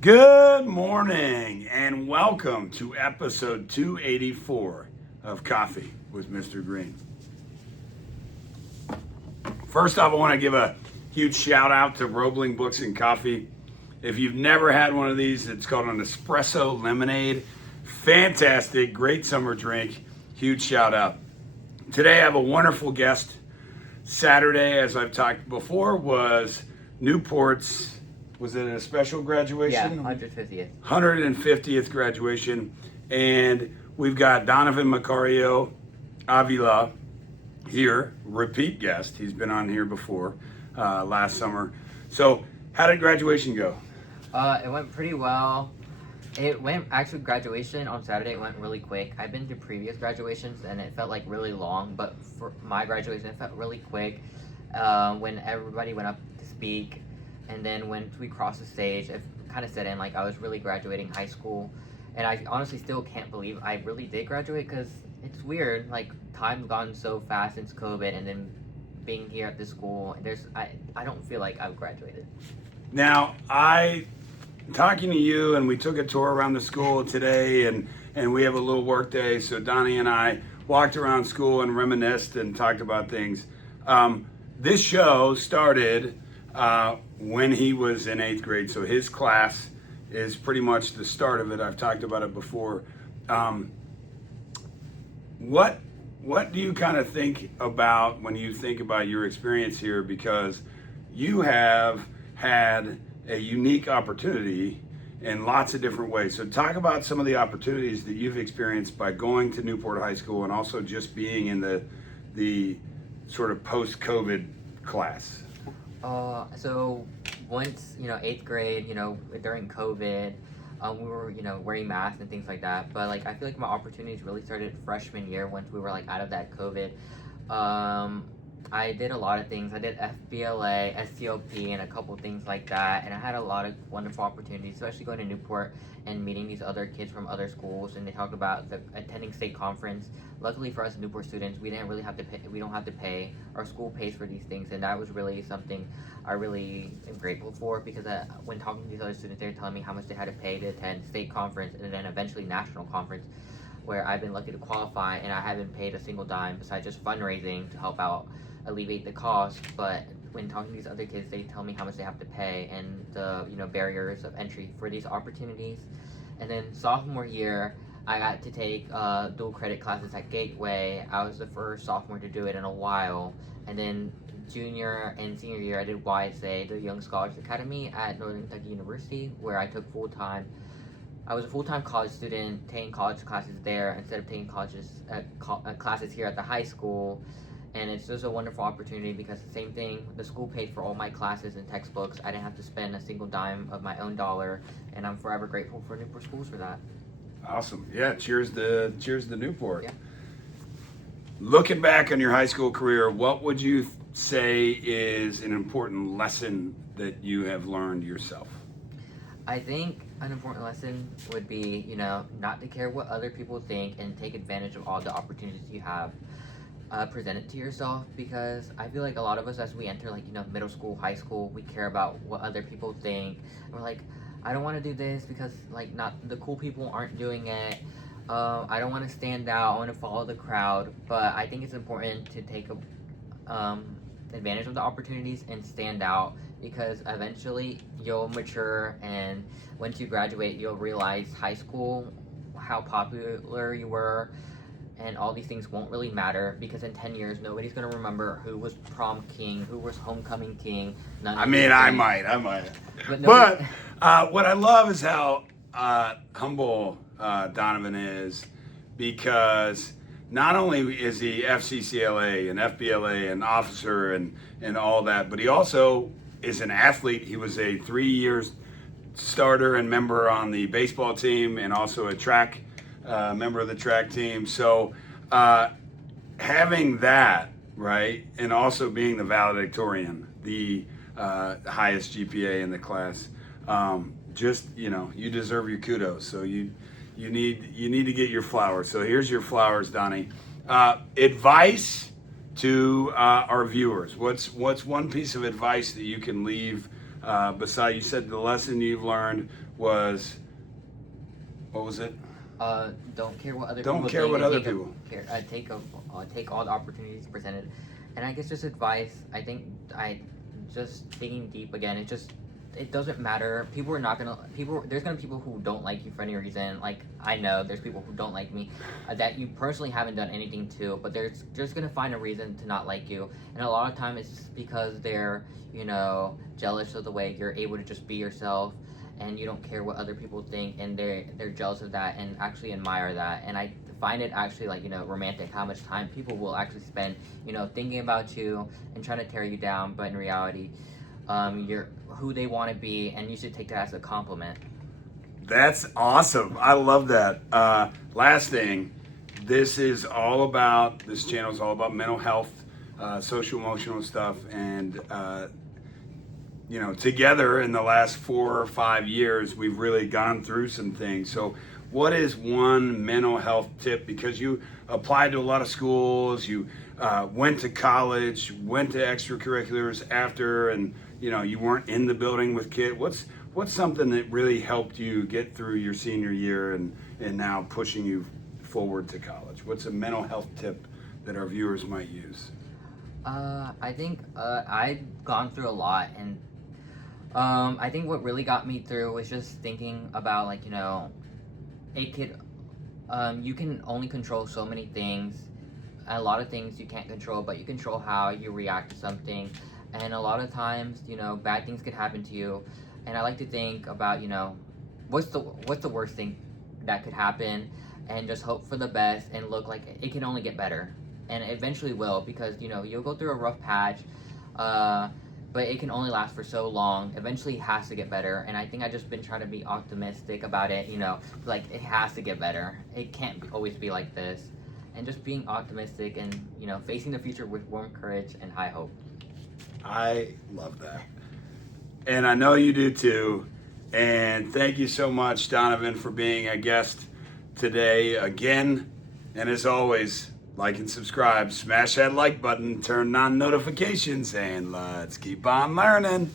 Good morning and welcome to episode 284 of Coffee with Mr. Green. First off, I want to give a huge shout out to Roebling Books and Coffee. If you've never had one of these, it's called an espresso lemonade. Fantastic, great summer drink. Huge shout out. Today I have a wonderful guest. Saturday, as I've talked before, was Newport's, was it a special graduation? Yeah, 150th. 150th graduation. And we've got Donovan Macario, Avila here, repeat guest. He's been on here before last summer. So how did graduation go? It went pretty well. Graduation on Saturday went really quick. I've been to previous graduations and it felt like really long, but for my graduation, it felt really quick. When everybody went up to speak, and then when we crossed the stage, it kind of set in like I was really graduating high school. And I honestly still can't believe I really did graduate, because it's weird. Like, time's gone so fast since COVID, and then being here at this school, I don't feel like I've graduated. Now, talking to you, and we took a tour around the school today, and we have a little work day, so Donnie and I walked around school and reminisced and talked about things. This show started when he was in 8th grade, so his class is pretty much the start of it. I've talked about it before. What do you kind of think about when you think about your experience here? Because you have had a unique opportunity in lots of different ways. So talk about some of the opportunities that you've experienced by going to Newport High School and also just being in the sort of post-COVID class. So once, 8th grade, during COVID, we were, wearing masks and things like that. But like, I feel like my opportunities really started freshman year once we were like out of that COVID. I did a lot of things. I did FBLA, STLP, and a couple things like that. And I had a lot of wonderful opportunities, especially going to Newport and meeting these other kids from other schools. And they talked about attending state conference. Luckily for us Newport students, we didn't really have to pay. We don't have to pay. Our school pays for these things, and that was really something I really am grateful for, because when talking to these other students, they were telling me how much they had to pay to attend state conference and then eventually national conference, where I've been lucky to qualify, and I haven't paid a single dime besides just fundraising to help out alleviate the cost. But when talking to these other kids, they tell me how much they have to pay and the barriers of entry for these opportunities. And then sophomore year, I got to take dual credit classes at Gateway. I was the first sophomore to do it in a while. And then junior and senior year, I did YSA, the Young Scholars Academy at Northern Kentucky University, where I took full-time. I was a full-time college student, taking college classes there instead of taking classes here at the high school. And it's just a wonderful opportunity, because the same thing, the school paid for all my classes and textbooks. I didn't have to spend a single dime of my own dollar, and I'm forever grateful for Newport Schools for that. Awesome. Yeah, cheers to Newport. Yeah. Looking back on your high school career, what would you say is an important lesson that you have learned yourself? I think an important lesson would be, not to care what other people think and take advantage of all the opportunities you have. Present it to yourself, because I feel like a lot of us, as we enter middle school, high school, we care about what other people think. And we're like, I don't want to do this because not the cool people aren't doing it. I don't want to stand out. I want to follow the crowd. But I think it's important to take advantage of the opportunities and stand out, because eventually you'll mature, and once you graduate, you'll realize high school, how popular you were. And all these things won't really matter, because in 10 years, nobody's going to remember who was prom king, who was homecoming king. I might. But what I love is how humble Donovan is, because not only is he FCCLA and FBLA and officer and all that, but he also is an athlete. He was a 3-year starter and member on the baseball team, and also a member of the track team. So having that, right, and also being the valedictorian, the highest GPA in the class, you deserve your kudos. So you need to get your flowers. So here's your flowers, Donnie. Advice to our viewers. What's one piece of advice that you can leave Besides, you said the lesson you've learned was, what was it? Don't care what other Don't people care think, what and other take a- people. take all the opportunities presented. And I guess just advice, I think just digging deep again, it doesn't matter. There's gonna be people who don't like you for any reason. Like, I know there's people who don't like me that you personally haven't done anything to, but they're just gonna find a reason to not like you. And a lot of time it's just because they're, jealous of the way you're able to just be yourself, and you don't care what other people think, and they're jealous of that and actually admire that. And I find it actually romantic how much time people will actually spend thinking about you and trying to tear you down, but in reality you're who they want to be, and you should take that as a compliment. That's awesome. I love that. Last thing, this channel is all about mental health, social emotional stuff, and together in the last 4 or 5 years, we've really gone through some things. So what is one mental health tip? Because you applied to a lot of schools, you went to college, went to extracurriculars after, and you weren't in the building with kids. What's something that really helped you get through your senior year and now pushing you forward to college? What's a mental health tip that our viewers might use? I think I've gone through a lot, and I think what really got me through was just thinking about you can only control so many things. A lot of things you can't control, but you control how you react to something. And a lot of times, bad things could happen to you. And I like to think about, what's the worst thing that could happen, and just hope for the best and look like it can only get better. And it eventually will, because, you'll go through a rough patch, but it can only last for so long. Eventually it has to get better. And I think I've just been trying to be optimistic about it, it has to get better. It can't always be like this. And just being optimistic and, facing the future with warm courage and high hope. I love that. And I know you do too. And thank you so much, Donovan, for being a guest today again. And as always, like and subscribe, smash that like button, turn on notifications, and let's keep on learning.